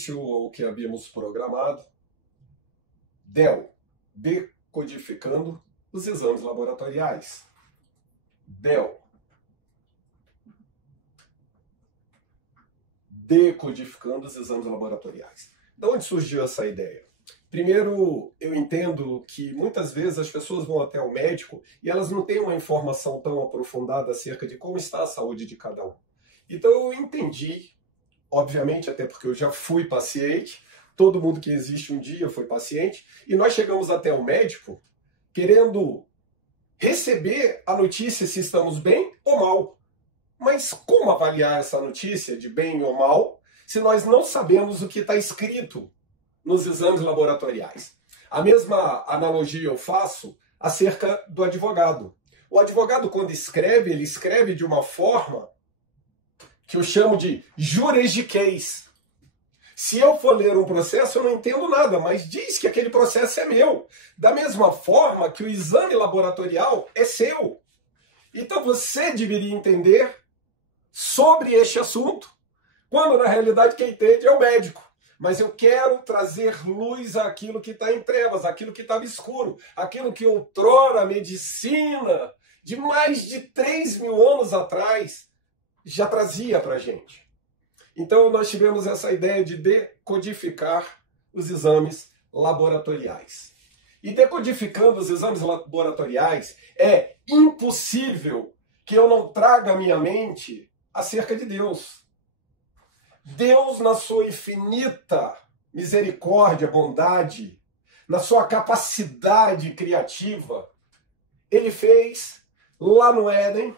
início ao que havíamos programado, DEL, decodificando os exames laboratoriais. DEL, decodificando os exames laboratoriais. De onde surgiu essa ideia? Primeiro, eu entendo que muitas vezes as pessoas vão até o médico e elas não têm uma informação tão aprofundada acerca de como está a saúde de cada um. Então eu entendi, obviamente, até porque eu já fui paciente, todo mundo que existe um dia foi paciente, e nós chegamos até o médico querendo receber a notícia se estamos bem ou mal. Mas como avaliar essa notícia de bem ou mal se nós não sabemos o que está escrito nos exames laboratoriais? A mesma analogia eu faço acerca do advogado. O advogado, quando escreve, ele escreve de uma forma que eu chamo de juridiquês. Se eu for ler um processo, eu não entendo nada, mas diz que aquele processo é meu. Da mesma forma que o exame laboratorial é seu. Então você deveria entender sobre este assunto, quando na realidade quem entende é o médico. Mas eu quero trazer luz àquilo que está em trevas, àquilo que estava escuro, aquilo que outrora a medicina, de mais de 3.000 anos atrás, já trazia para a gente. Então nós tivemos essa ideia de decodificar os exames laboratoriais. E decodificando os exames laboratoriais, é impossível que eu não traga à minha mente acerca de Deus. Deus, na sua infinita misericórdia, bondade, na sua capacidade criativa, ele fez lá no Éden.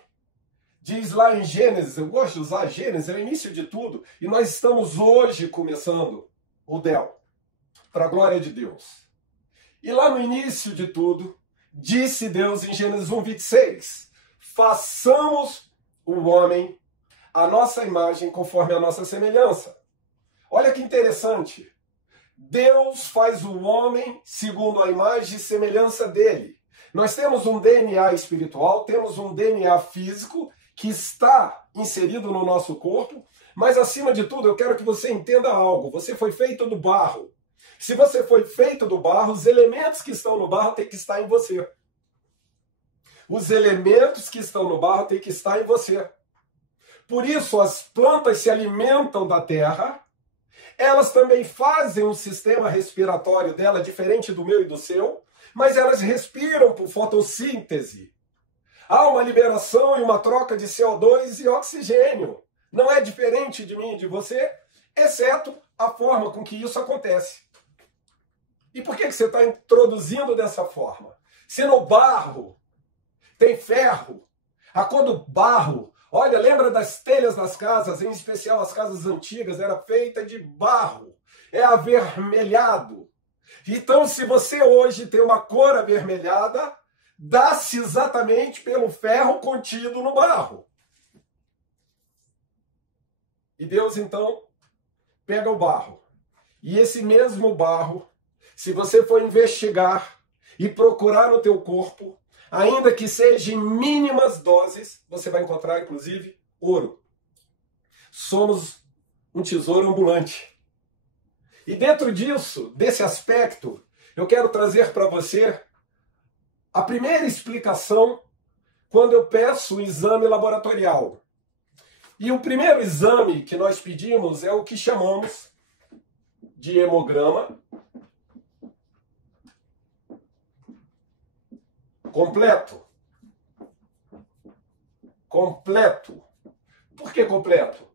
Diz lá em Gênesis, eu gosto de usar Gênesis, é o início de tudo, e nós estamos hoje começando o DEL, para a glória de Deus. E lá no início de tudo, disse Deus em Gênesis 1:26, façamos o homem a nossa imagem conforme a nossa semelhança. Olha que interessante, Deus faz o homem segundo a imagem e semelhança dele. Nós temos um DNA espiritual, temos um DNA físico, que está inserido no nosso corpo, mas acima de tudo eu quero que você entenda algo. Você foi feito do barro. Se você foi feito do barro, os elementos que estão no barro têm que estar em você. Os elementos que estão no barro têm que estar em você. Por isso as plantas se alimentam da terra, elas também fazem um sistema respiratório dela diferente do meu e do seu, mas elas respiram por fotossíntese. Há uma liberação e uma troca de CO2 e oxigênio. Não é diferente de mim e de você, exceto a forma com que isso acontece. E por que você está introduzindo dessa forma? Se no barro tem ferro, a cor do barro, olha, lembra das telhas das casas, em especial as casas antigas, era feita de barro, é avermelhado. Então, se você hoje tem uma cor avermelhada, dá-se exatamente pelo ferro contido no barro. E Deus, então, pega o barro. E esse mesmo barro, se você for investigar e procurar no teu corpo, ainda que seja em mínimas doses, você vai encontrar, inclusive, ouro. Somos um tesouro ambulante. E dentro disso, desse aspecto, eu quero trazer para você a primeira explicação quando eu peço o exame laboratorial. E o primeiro exame que nós pedimos é o que chamamos de hemograma completo. Completo. Por que completo?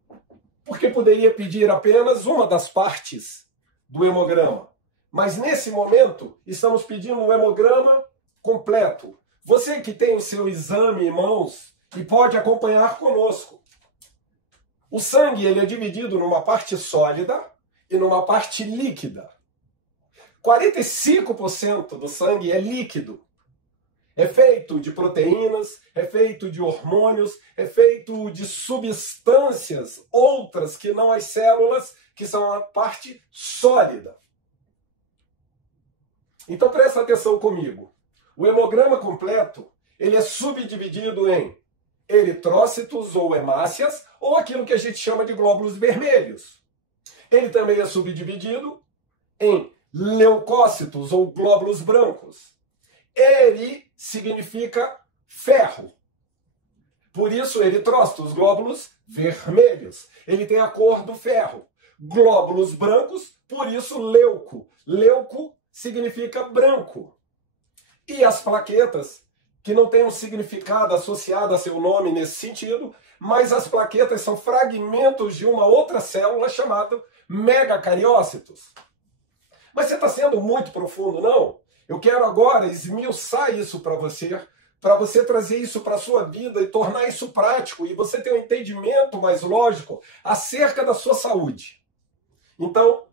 Porque poderia pedir apenas uma das partes do hemograma. Mas nesse momento estamos pedindo um hemograma completo. Você que tem o seu exame em mãos e pode acompanhar conosco. O sangue ele é dividido numa parte sólida e numa parte líquida. 45% do sangue é líquido. É feito de proteínas, é feito de hormônios, é feito de substâncias outras que não as células, que são a parte sólida. Então presta atenção comigo. O hemograma completo, ele é subdividido em eritrócitos ou hemácias, ou aquilo que a gente chama de glóbulos vermelhos. Ele também é subdividido em leucócitos ou glóbulos brancos. Eri significa ferro. Por isso, eritrócitos, glóbulos vermelhos. Ele tem a cor do ferro. Glóbulos brancos, por isso leuco. Leuco significa branco. E as plaquetas, que não tem um significado associado a seu nome nesse sentido, mas as plaquetas são fragmentos de uma outra célula chamada megacariócitos. Mas você está sendo muito profundo, não? Eu quero agora esmiuçar isso para você trazer isso para a sua vida e tornar isso prático, e você ter um entendimento mais lógico acerca da sua saúde. Então,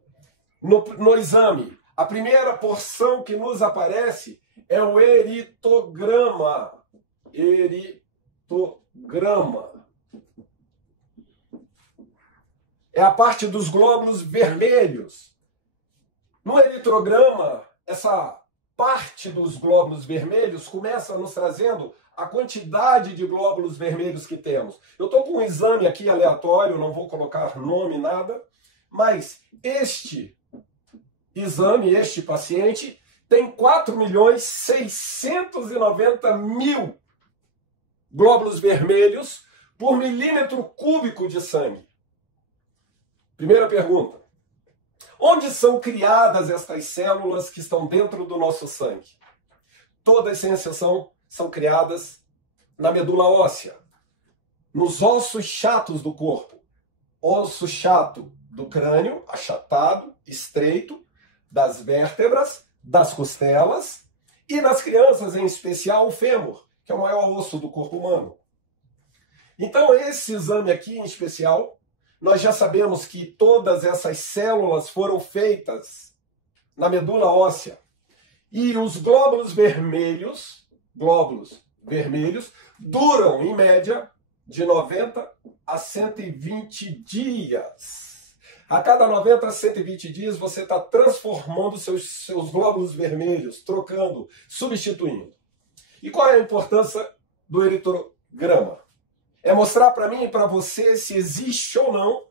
no exame, a primeira porção que nos aparece é o eritograma. Eritograma. É a parte dos glóbulos vermelhos. No eritrograma, essa parte dos glóbulos vermelhos começa nos trazendo a quantidade de glóbulos vermelhos que temos. Eu estou com um exame aqui aleatório, não vou colocar nome, nada, mas este exame, este paciente, tem 4.690.000 glóbulos vermelhos por milímetro cúbico de sangue. Primeira pergunta. Onde são criadas estas células que estão dentro do nosso sangue? Todas, sem exceção, são criadas na medula óssea, nos ossos chatos do corpo. Osso chato do crânio, achatado, estreito, das vértebras, das costelas e nas crianças, em especial, o fêmur, que é o maior osso do corpo humano. Então, esse exame aqui, em especial, nós já sabemos que todas essas células foram feitas na medula óssea. E os glóbulos vermelhos duram, em média, de 90 a 120 dias. A cada 90 a 120 dias, você está transformando seus glóbulos vermelhos, trocando, substituindo. E qual é a importância do eritrograma? É mostrar para mim e para você se existe ou não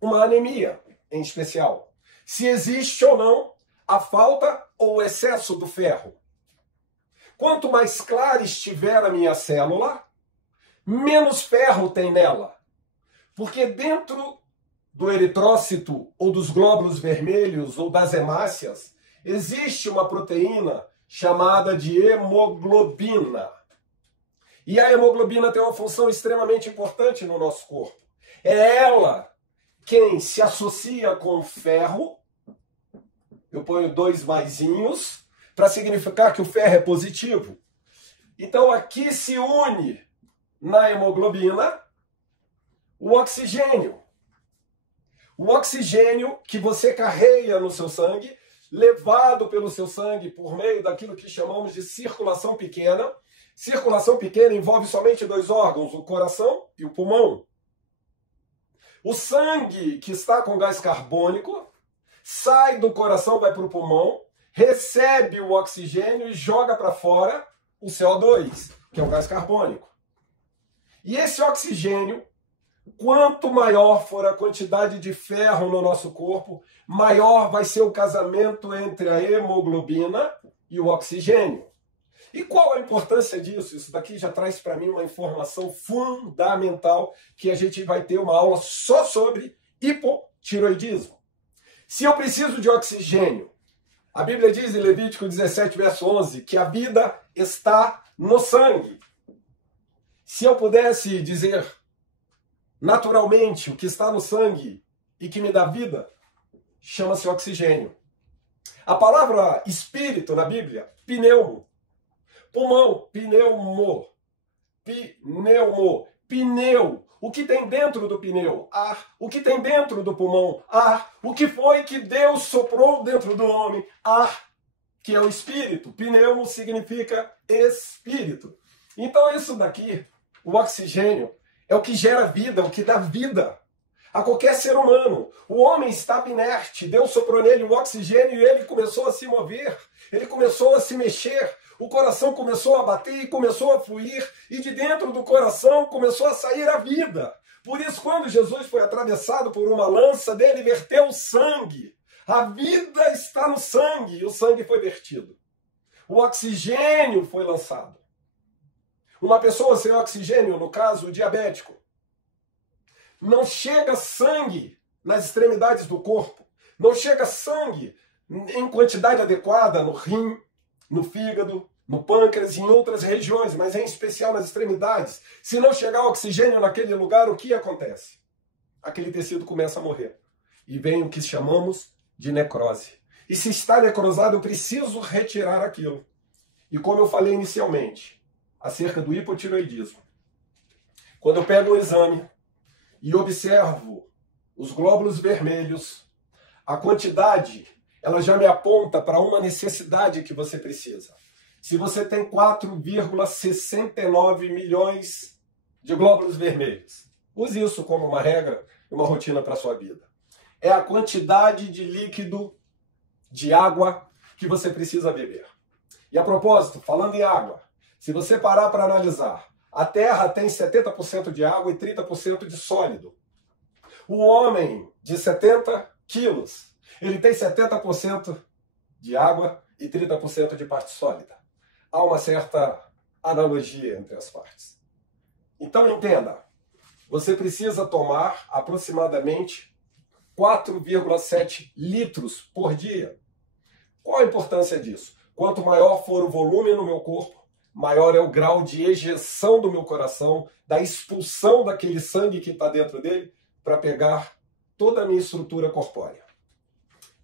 uma anemia, em especial. Se existe ou não a falta ou o excesso do ferro. Quanto mais clara estiver a minha célula, menos ferro tem nela. Porque dentro do eritrócito, ou dos glóbulos vermelhos, ou das hemácias, existe uma proteína chamada de hemoglobina. E a hemoglobina tem uma função extremamente importante no nosso corpo. É ela quem se associa com ferro. Eu ponho 2 maisinhos para significar que o ferro é positivo. Então aqui se une na hemoglobina o oxigênio. O oxigênio que você carrega no seu sangue, levado pelo seu sangue por meio daquilo que chamamos de circulação pequena. Circulação pequena envolve somente 2 órgãos, o coração e o pulmão. O sangue que está com gás carbônico sai do coração, vai para o pulmão, recebe o oxigênio e joga para fora o CO2, que é o gás carbônico. E esse oxigênio, quanto maior for a quantidade de ferro no nosso corpo, maior vai ser o casamento entre a hemoglobina e o oxigênio. E qual a importância disso? Isso daqui já traz para mim uma informação fundamental que a gente vai ter uma aula só sobre hipotiroidismo. Se eu preciso de oxigênio, a Bíblia diz em Levítico 17, verso 11, que a vida está no sangue. Se eu pudesse dizer naturalmente o que está no sangue e que me dá vida, chama-se oxigênio. A palavra espírito na Bíblia, pneumo. Pulmão, pneumo. Pneu. O que tem dentro do pneu? Ar. O que tem dentro do pulmão? Ar. O que foi que Deus soprou dentro do homem? Ar, que é o espírito. Pneumo significa espírito. Então isso daqui, o oxigênio, é o que gera vida, o que dá vida a qualquer ser humano. O homem estava inerte, Deus soprou nele o oxigênio e ele começou a se mover, ele começou a se mexer, o coração começou a bater e começou a fluir, e de dentro do coração começou a sair a vida. Por isso, quando Jesus foi atravessado por uma lança, dele verteu sangue. A vida está no sangue e o sangue foi vertido. O oxigênio foi lançado. Uma pessoa sem oxigênio, no caso, o diabético, não chega sangue nas extremidades do corpo, não chega sangue em quantidade adequada no rim, no fígado, no pâncreas e em outras regiões, mas em especial nas extremidades. Se não chegar oxigênio naquele lugar, o que acontece? Aquele tecido começa a morrer. E vem o que chamamos de necrose. E se está necrosado, eu preciso retirar aquilo. E como eu falei inicialmente, acerca do hipotireoidismo, quando eu pego um exame e observo os glóbulos vermelhos, a quantidade, ela já me aponta para uma necessidade que você precisa. Se você tem 4,69 milhões de glóbulos vermelhos, use isso como uma regra e uma rotina para a sua vida. É a quantidade de líquido, de água que você precisa beber. E a propósito, falando em água, se você parar para analisar, a Terra tem 70% de água e 30% de sólido. O homem de 70 quilos, ele tem 70% de água e 30% de parte sólida. Há uma certa analogia entre as partes. Então entenda, você precisa tomar aproximadamente 4,7 litros por dia. Qual a importância disso? Quanto maior for o volume no meu corpo, maior é o grau de ejeção do meu coração, da expulsão daquele sangue que está dentro dele, para pegar toda a minha estrutura corpórea.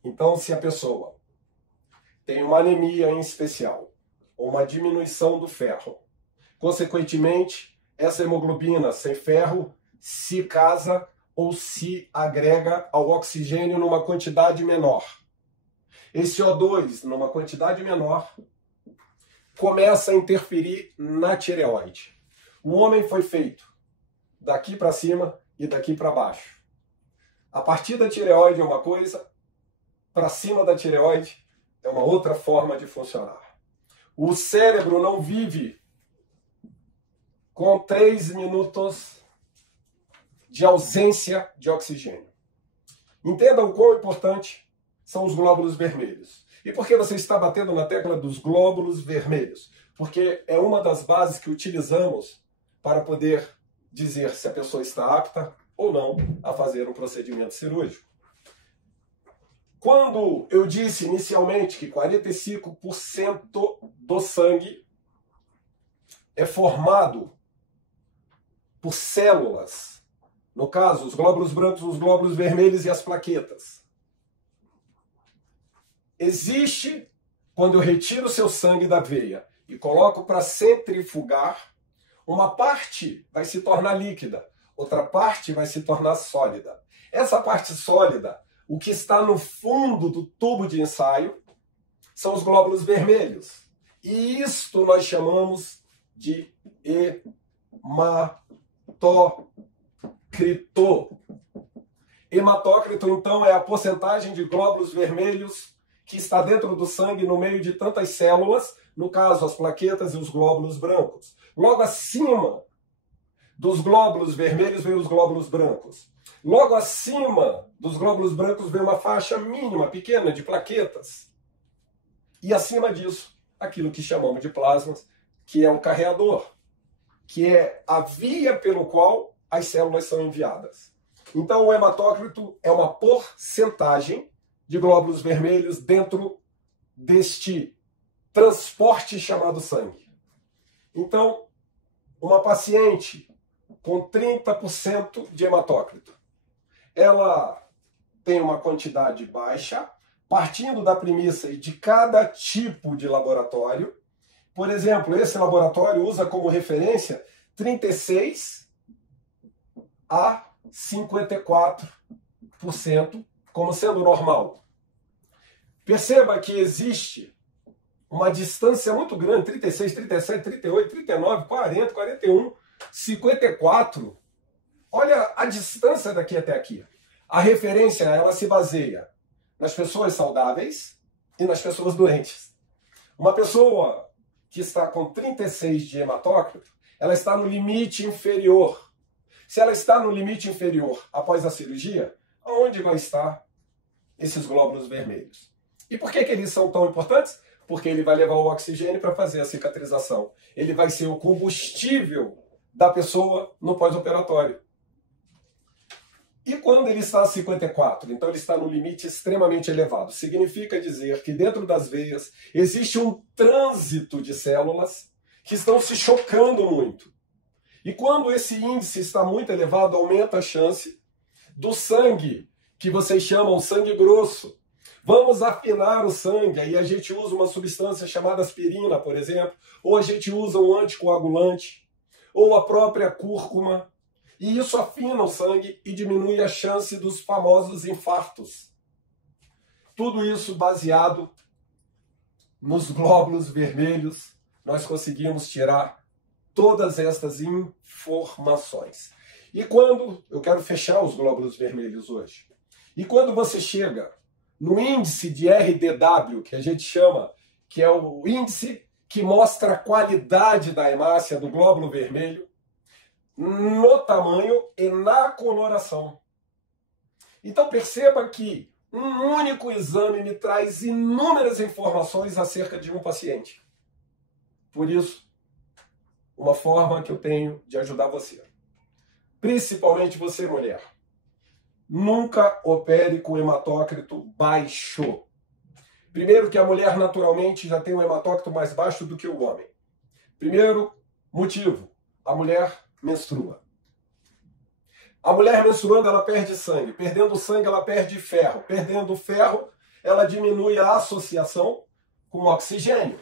Então, se a pessoa tem uma anemia em especial, ou uma diminuição do ferro, consequentemente, essa hemoglobina sem ferro se casa ou se agrega ao oxigênio numa quantidade menor. Esse O2, numa quantidade menor, começa a interferir na tireoide. O homem foi feito daqui para cima e daqui para baixo. A partir da tireoide é uma coisa, para cima da tireoide é uma outra forma de funcionar. O cérebro não vive com 3 minutos de ausência de oxigênio. Entendam o quão importante são os glóbulos vermelhos. E por que você está batendo na tecla dos glóbulos vermelhos? Porque é uma das bases que utilizamos para poder dizer se a pessoa está apta ou não a fazer um procedimento cirúrgico. Quando eu disse inicialmente que 45% do sangue é formado por células, no caso, os glóbulos brancos, os glóbulos vermelhos e as plaquetas. Existe, quando eu retiro o seu sangue da veia e coloco para centrifugar, uma parte vai se tornar líquida, outra parte vai se tornar sólida. Essa parte sólida, o que está no fundo do tubo de ensaio, são os glóbulos vermelhos. E isto nós chamamos de hematócrito. Hematócrito, então, é a porcentagem de glóbulos vermelhos que está dentro do sangue no meio de tantas células, no caso, as plaquetas e os glóbulos brancos. Logo acima dos glóbulos vermelhos vem os glóbulos brancos. Logo acima dos glóbulos brancos vem uma faixa mínima, pequena, de plaquetas. E acima disso, aquilo que chamamos de plasmas, que é um carreador, que é a via pelo qual as células são enviadas. Então, o hematócrito é uma porcentagem de glóbulos vermelhos dentro deste transporte chamado sangue. Então, uma paciente com 30% de hematócrito, ela tem uma quantidade baixa, partindo da premissa de cada tipo de laboratório. Por exemplo, esse laboratório usa como referência 36 a 54% como sendo normal. Perceba que existe uma distância muito grande, 36, 37, 38, 39, 40, 41, 54. Olha a distância daqui até aqui. A referência, ela se baseia nas pessoas saudáveis e nas pessoas doentes. Uma pessoa que está com 36 de hematócrito, ela está no limite inferior. Se ela está no limite inferior após a cirurgia, aonde vai estar esses glóbulos vermelhos? E por que eles são tão importantes? Porque ele vai levar o oxigênio para fazer a cicatrização. Ele vai ser o combustível da pessoa no pós-operatório. E quando ele está a 54, então ele está no limite extremamente elevado. Significa dizer que dentro das veias existe um trânsito de células que estão se chocando muito. E quando esse índice está muito elevado, aumenta a chance do sangue, que vocês chamam sangue grosso. Vamos afinar o sangue, aí a gente usa uma substância chamada aspirina, por exemplo, ou a gente usa um anticoagulante, ou a própria cúrcuma. E isso afina o sangue e diminui a chance dos famosos infartos. Tudo isso baseado nos glóbulos vermelhos, nós conseguimos tirar todas estas informações. E quando, eu quero fechar os glóbulos vermelhos hoje, e quando você chega no índice de RDW, que a gente chama, que é o índice que mostra a qualidade da hemácia do glóbulo vermelho, no tamanho e na coloração. Então perceba que um único exame me traz inúmeras informações acerca de um paciente. Por isso, uma forma que eu tenho de ajudar você, principalmente você, mulher, nunca opere com hematócrito baixo. Primeiro que a mulher naturalmente já tem um hematócrito mais baixo do que o homem. Primeiro motivo, a mulher menstrua. A mulher menstruando, ela perde sangue. Perdendo sangue, ela perde ferro. Perdendo ferro, ela diminui a associação com o oxigênio.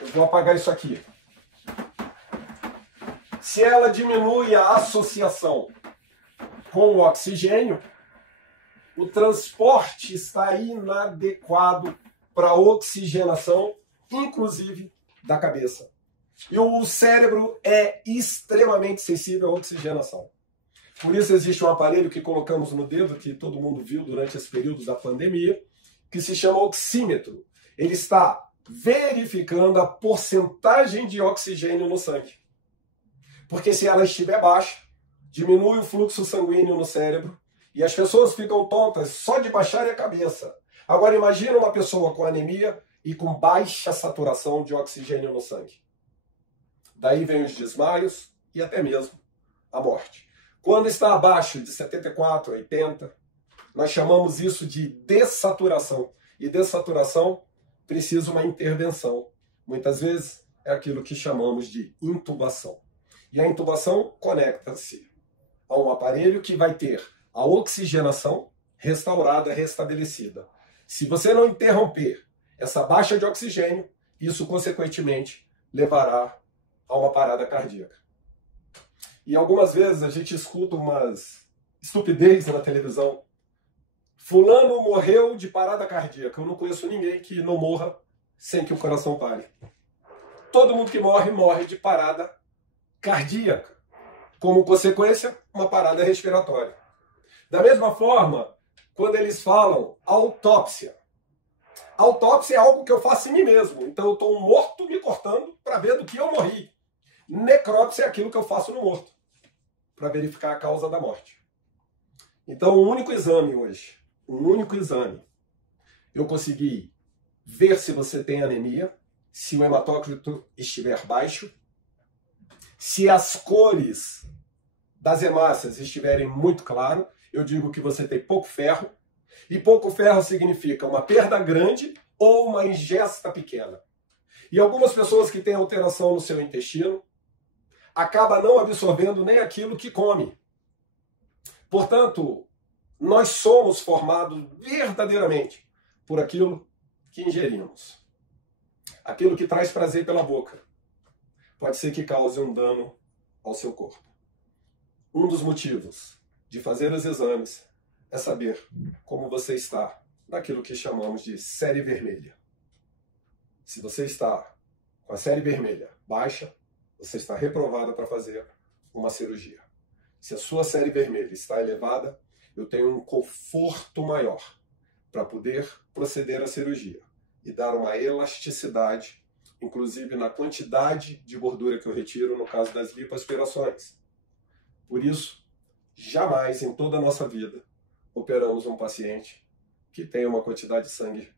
Eu vou apagar isso aqui. Se ela diminui a associação com o oxigênio, o transporte está inadequado para a oxigenação, inclusive da cabeça. E o cérebro é extremamente sensível à oxigenação. Por isso existe um aparelho que colocamos no dedo, que todo mundo viu durante esse período da pandemia, que se chama oxímetro. Ele está verificando a porcentagem de oxigênio no sangue. Porque se ela estiver baixa, diminui o fluxo sanguíneo no cérebro e as pessoas ficam tontas só de baixarem a cabeça. Agora imagina uma pessoa com anemia e com baixa saturação de oxigênio no sangue. Daí vem os desmaios e até mesmo a morte. Quando está abaixo de 74, 80, nós chamamos isso de dessaturação. E dessaturação precisa uma intervenção. Muitas vezes é aquilo que chamamos de intubação. E a intubação conecta-se a um aparelho que vai ter a oxigenação restaurada, restabelecida. Se você não interromper essa baixa de oxigênio, isso consequentemente levará a uma parada cardíaca. E algumas vezes a gente escuta umas estupidez na televisão. Fulano morreu de parada cardíaca. Eu não conheço ninguém que não morra sem que o coração pare. Todo mundo que morre, morre de parada cardíaca. Como consequência, uma parada respiratória. Da mesma forma, quando eles falam autópsia. Autópsia é algo que eu faço em mim mesmo. Então eu estou morto me cortando para ver do que eu morri. Necrópsia é aquilo que eu faço no morto, para verificar a causa da morte. Então, um único exame hoje, eu consegui ver se você tem anemia, se o hematócrito estiver baixo, se as cores das hemácias estiverem muito claras, eu digo que você tem pouco ferro, e pouco ferro significa uma perda grande ou uma ingesta pequena. E algumas pessoas que têm alteração no seu intestino, acaba não absorvendo nem aquilo que come. Portanto, nós somos formados verdadeiramente por aquilo que ingerimos. Aquilo que traz prazer pela boca pode ser que cause um dano ao seu corpo. Um dos motivos de fazer os exames é saber como você está naquilo que chamamos de série vermelha. Se você está com a série vermelha baixa, você está reprovada para fazer uma cirurgia. Se a sua série vermelha está elevada, eu tenho um conforto maior para poder proceder à cirurgia e dar uma elasticidade, inclusive na quantidade de gordura que eu retiro no caso das lipoaspirações. Por isso, jamais em toda a nossa vida operamos um paciente que tenha uma quantidade de sangue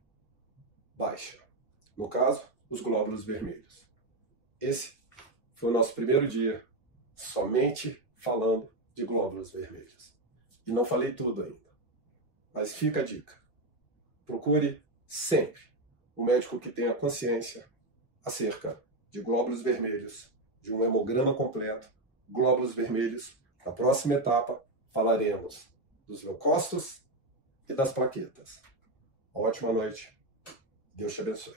baixa. No caso, os glóbulos vermelhos. Esse foi o nosso primeiro dia somente falando de glóbulos vermelhos. E não falei tudo ainda. Mas fica a dica. Procure sempre um médico que tenha consciência acerca de glóbulos vermelhos, de um hemograma completo, glóbulos vermelhos. Na próxima etapa, falaremos dos leucócitos e das plaquetas. Ótima noite. Deus te abençoe.